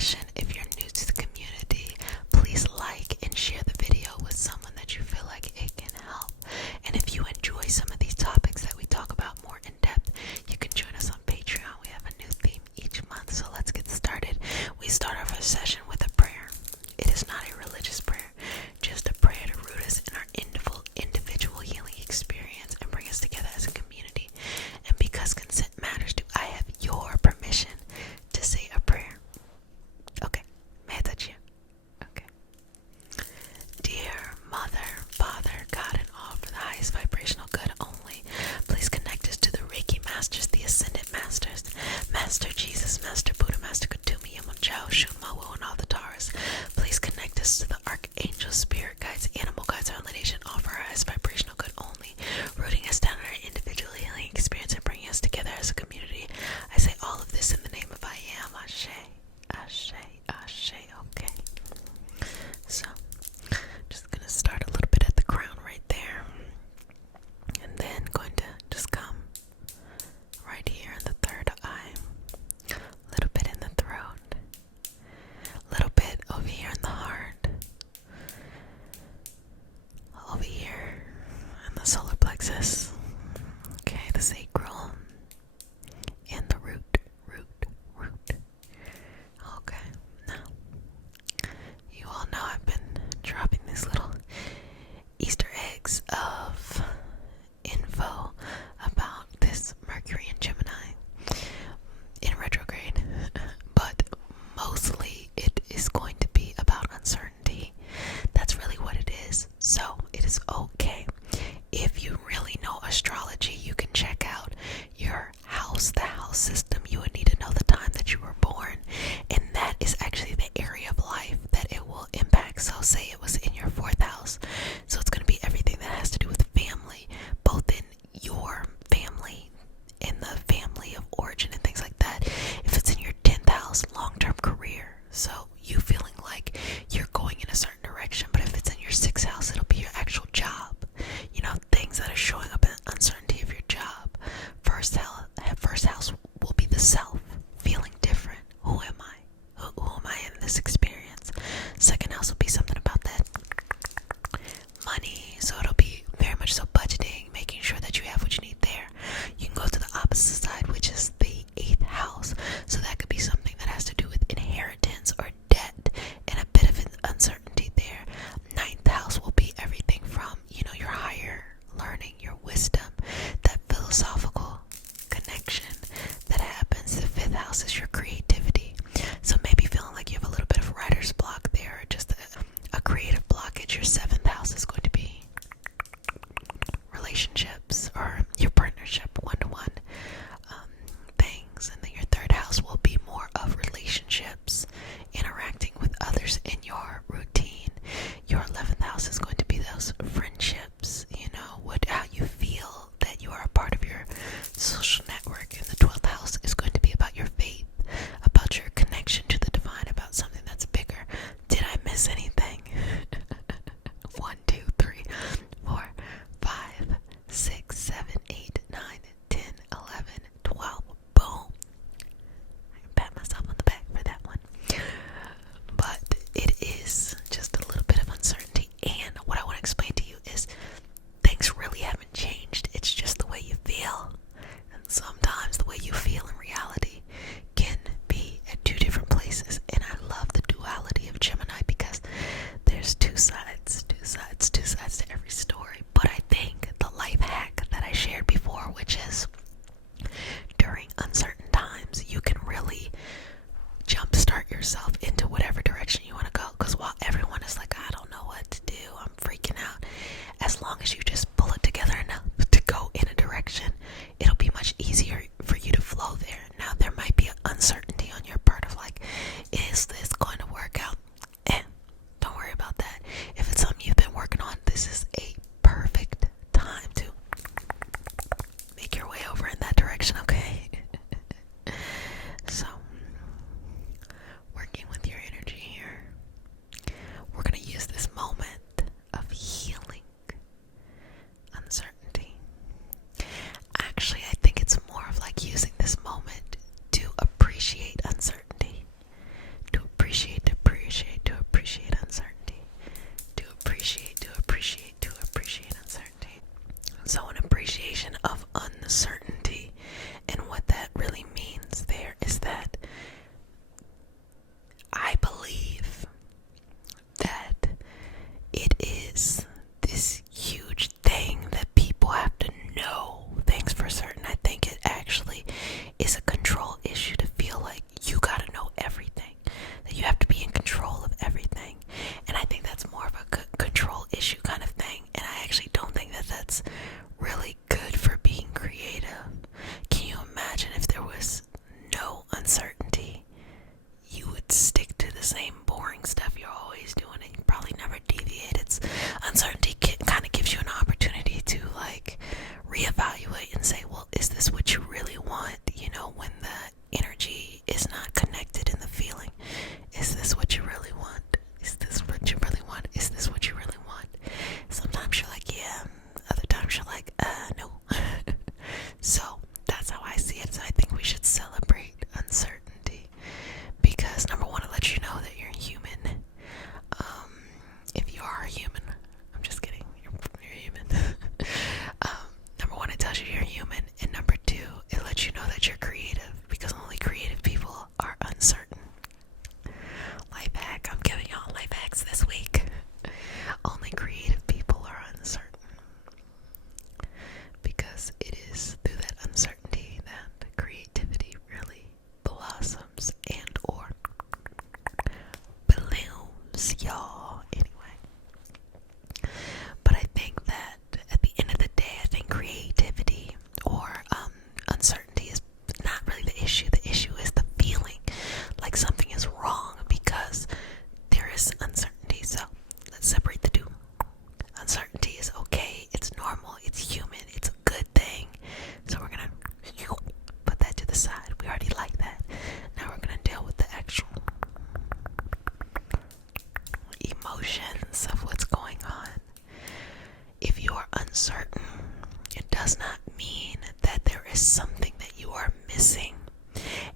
session. If you're new to the community, please like and share the video with someone that you feel like it can help. And if you enjoy some of these topics that we talk about more in depth, you can join us on Patreon. We have a new theme each month, so let's get started. We start our first session with a prayer. It is not a religious prayer, just a prayer to root us in our individual healing experience and bring us together as a community. And because consent matters, do I have your permission to say a prayer? Okay, may I touch you? Okay. Dear Mother, Father, God, and all for the highest vibrational good only, please connect us to the Reiki Masters, the Ascended Masters, Master Jesus, Master Buddha, Master Kutumi, Yamunchao, Shunmawo, and all the Taurus. Please connect us to the Archangel, Spirit Guides, Animal Guides, our lineage, and all for our highest vibrational good only, rooting us down in our individual healing experience and bringing us together as a community. I say all of this in the name of I Am. Ashe, Ashe, Ashe. Okay. So, just gonna start a little bit at the crown right there, and then going to just come right here in the third eye, a little bit in the throat, a little bit over here in the heart, over here in the solar plexus, okay, the sacral, and the root. Okay, now, you all know I've been dropping these little Easter eggs of info about this Mercury and Gemini in retrograde, but mostly it is going to be about uncertainty. That's really what it is. So it is okay. If you really know astrology, you can check out your house, the house system. You would need to know the time that you were born, and that is actually the area of life that it will impact. So say it was in your fourth house, so it's going to be everything that has to do with family, both in your family, in the family of origin and things like that. If it's in your 10th house, long-term career, so you feeling like you're going in a certain direction. But if it's in your 6th house, it'll be your actual job, you know, things that are showing up in uncertainty of your job. First house will be the self, feeling different. Who am I? Who am I in this experience? Second house will be something about that money, so it'll be very much so budgeting, making sure that you have what you need there. You can go to the opposite side, which is the 8th house, so that could be something that has to do with inheritance or debt and a bit of uncertainty there. 9th house will be everything from, you know, your higher learning, your wisdom, that philosophical connection that happens. The 5th house is your creativity, so maybe feeling like you have a little bit of vibes, y'all. Anyway, but I think that at the end of the day, I think creativity or uncertainty is not really the issue. The issue is the feeling like something is wrong because there is uncertainty. So let's separate the two. Uncertainty is okay, it's normal, it's human, it's a good thing. So we're gonna put that to the side. We already like that. Now we're gonna deal with the actual emotions of what's going on. If you are uncertain, it does not mean that there is something that you are missing.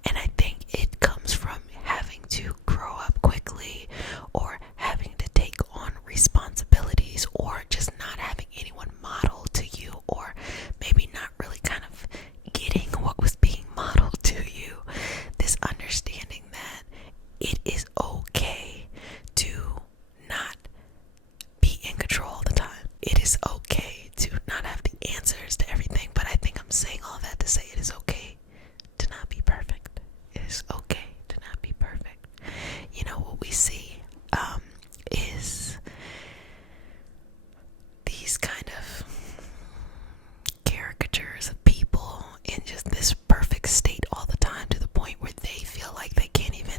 And I think it comes from having to grow up quickly or having to take on responsibilities or just not having anyone model to you or maybe not really kind of getting what was being modeled to you. This understanding that it is okay to not be in control all the time. It is okay to not have the answers to everything, but I think I'm saying all that to say it is okay to not be perfect. It is okay to not be perfect. You know, what we see is these kind of caricatures of people in just this perfect state all the time to the point where they feel like they can't even,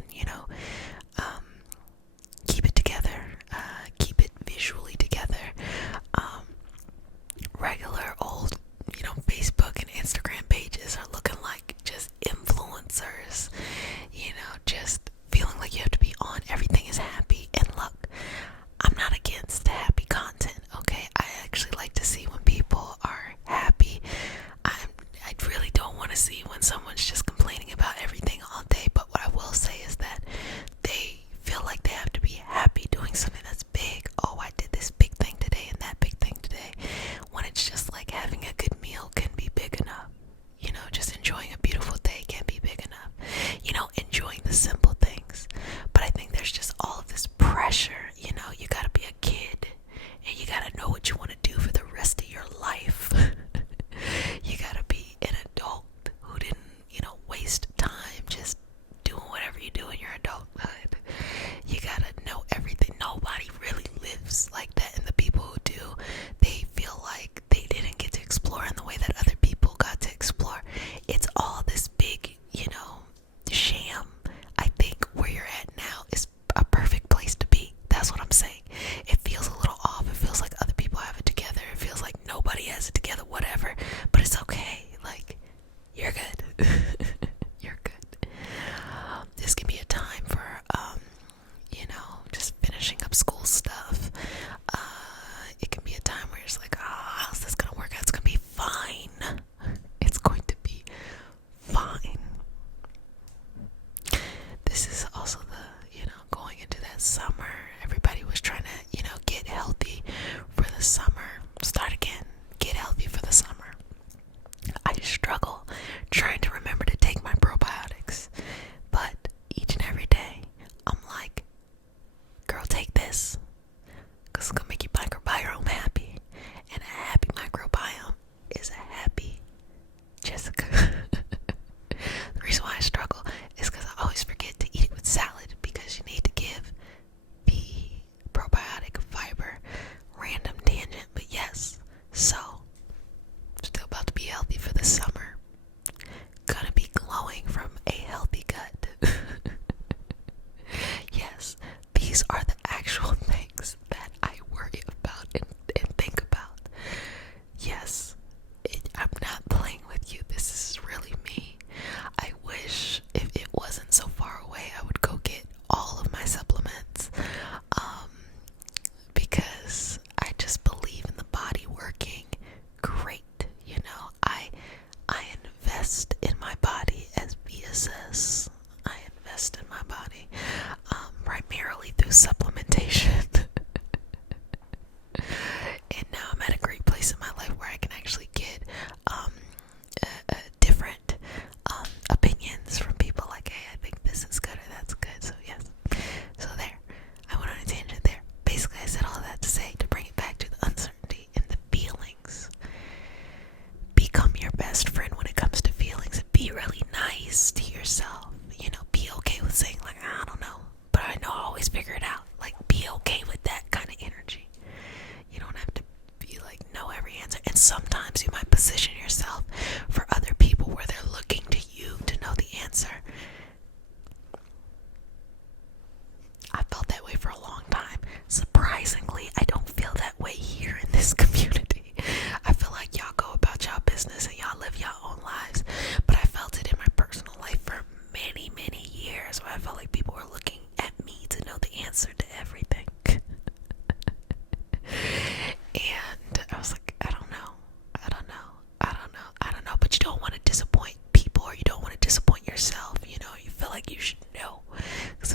keep it together, keep it visually together. Regular old, Facebook and Instagram pages are looking like just influencers, just feeling like you have to be on. Everything is happy. And look, I'm not against happy content, okay? I actually like to see when people are happy. I really don't want to see when someone's just complaining about everything all day. But what I will say is that they feel like they have to be happy doing something that's big. Oh, I did this big thing today and that big thing today. When it's just like having a good meal can be big enough. Just enjoying a beautiful day can be big enough. Enjoying the simple things. But I think there's just all of this pressure. You gotta be a kid and you gotta know what you want to do for the rest of your life. You gotta be an adult who didn't, waste time just doing whatever you do in your adulthood. You gotta know everything. Nobody really lives like that, and the people who do, they feel like they didn't get to explore in the way that other people got to explore. It's all this big, sham. I think where you're at now is a perfect place to be. That's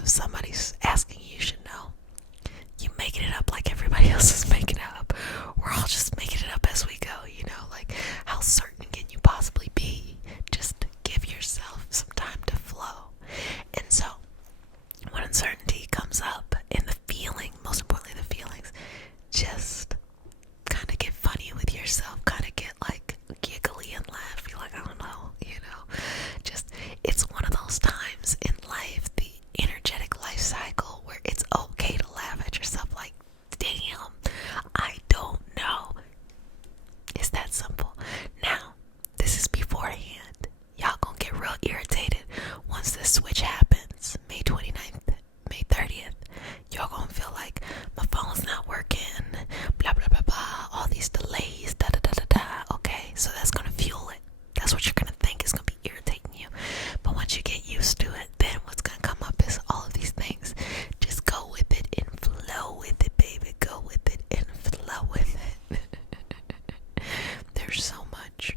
if somebody's asking you, you should know. You making it up like everybody else is making it up. We're all just making it up as we go, you know? Like, how certain can you possibly be? Just give yourself some time to flow. And so, when uncertainty comes up and the feeling, most importantly the feelings, just kind of get funny with yourself, kind of get like giggly and laugh. You're like, I don't know, you know? Just, it's one of those times in life, the energetic life cycle, where it's okay to laugh at yourself like, damn, I don't know. It's that simple. Now, this is beforehand. Y'all gonna get real irritated once this switch happens. May 29th, May 30th. Y'all gonna feel like my phone's not working, blah blah blah blah, all these delays, da da da da da. Okay, so that's gonna fuel it. That's what you're gonna think is gonna be irritating you. But once you get used to it, then what's gonna come up is all of these things. Just go with it and flow with it, baby. Go with it and flow with it. There's so much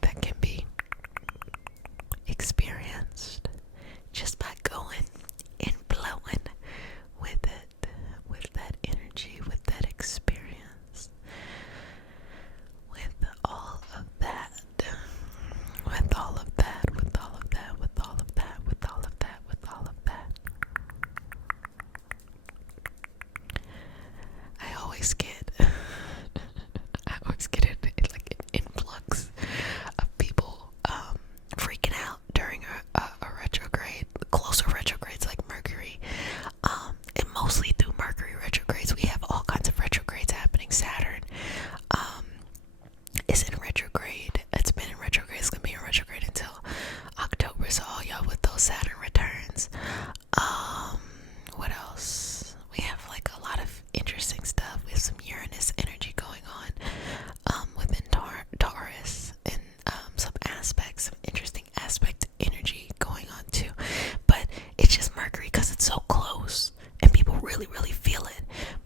that can be experienced just by going and blowing with it, with that energy, with that experience, with all of that, with all of that, with all of that, with all of that, with all of that, with all of that. I always get like an influx of people freaking out during a retrograde, closer retrogrades like Mercury, and mostly through Mercury retrogrades. We have all kinds of retrogrades happening. Saturn is in retrograde. It's been in retrograde. It's gonna be in retrograde until October. So all y'all with those Saturn returns. What else? We have like a lot of interesting stuff. We have some Uranus energy going on within Taurus, and some aspects, some interesting aspect energy going on too. But it's just Mercury because it's so close and people really feel it.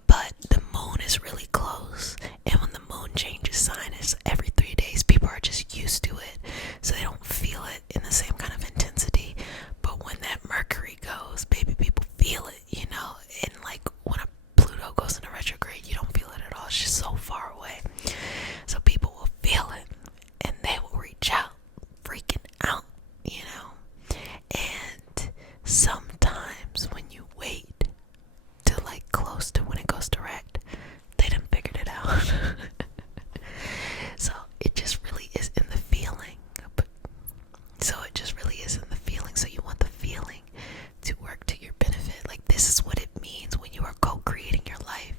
But the moon is really close, and when the moon changes sign, it's every 3 days. People are just used to it, so they don't feel it in the same kind of intensity. But when that Mercury goes, baby, people feel it, you know. And like when a Pluto goes into retrograde, you don't feel it at all. It's just so far away. So people will feel it and they will reach out, freaking out, you know. And sometimes when you wait to like close to when it goes direct, they done figured it out. So it just really is in the feeling. So you want the feeling to work to your benefit. Like, this is what it means when you are co-creating your life.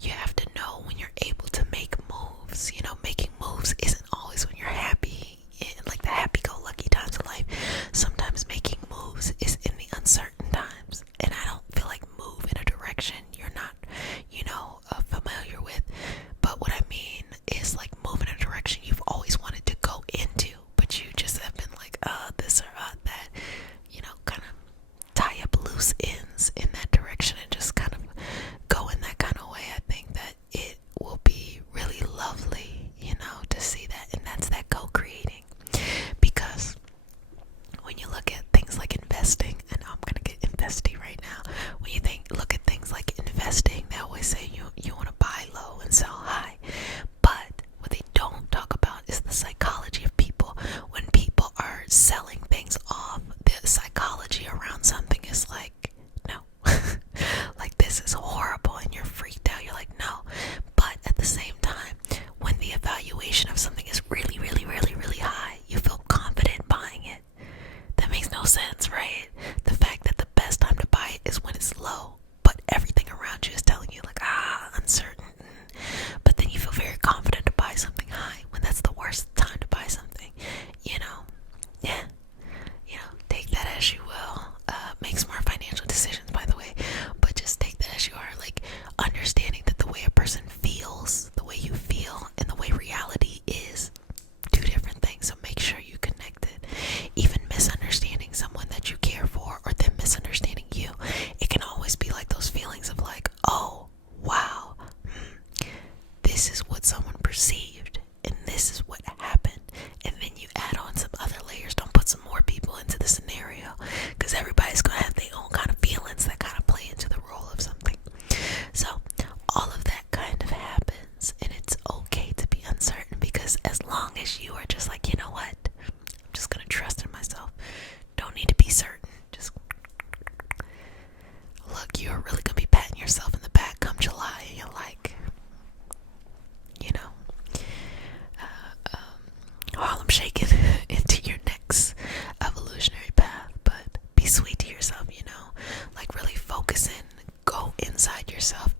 You have to know when you're able to make moves. You know, making moves isn't always when you're happy, like the happy-go-lucky times of life. Sometimes making moves is in the uncertain times. And I don't feel like move in a direction you're not, you know, familiar with. But what I mean is like move in a direction you've always wanted to go into, but you just have been like, this or that, you know, kind of tie up loose ends in that direction and just kind of go in that kind of way. I think that it will be really lovely, you know, to see that. And that's that co-creating, because when you look at things like investing, and I'm gonna get investy right now. When you look at things like investing, they always say you want to buy low and sell high. But what they don't talk about is the psychology of people. When people are selling things off, the psychology around something is like, no, like this is horrible, and you're freaked out. You're like, no. But at the same time, when the evaluation of something is really high, you feel confident buying it. That makes no sense, right? The fact that the best time to buy it is when it's low, but everything around you is telling you like, uncertain. But you're really gonna be patting yourself in the back come July, and you're like, you know, Harlem shaking into your next evolutionary path. But be sweet to yourself, you know, like really focus in, go inside yourself